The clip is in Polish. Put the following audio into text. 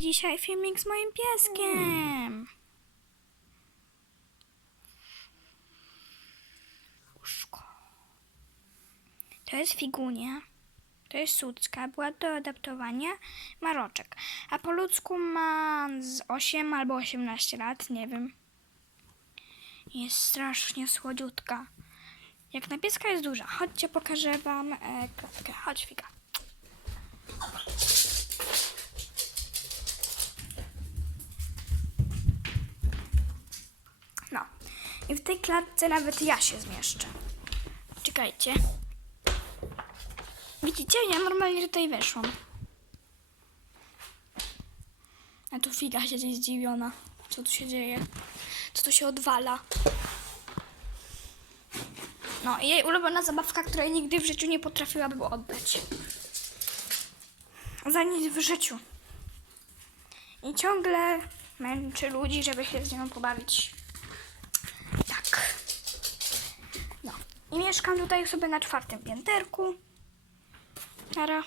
Dzisiaj filmik z moim pieskiem. Łóżko. To jest figunia. To jest sucka. Była do adaptowania. Ma roczek. A po ludzku ma z 8 albo 18 lat. Nie wiem. Jest strasznie słodziutka. Jak na pieska jest duża. Chodźcie, pokażę wam e. Chodź, figa. I w tej klatce nawet ja się zmieszczę. Czekajcie. Widzicie? Ja normalnie tutaj weszłam. A tu figa siedzi zdziwiona. Co tu się dzieje? Co tu się odwala? No i jej ulubiona zabawka, której nigdy w życiu nie potrafiłabym oddać. Za nic w życiu. I ciągle męczy ludzi, żeby się z nią pobawić. Tak. No. I mieszkam tutaj sobie na czwartym pięterku. Nara.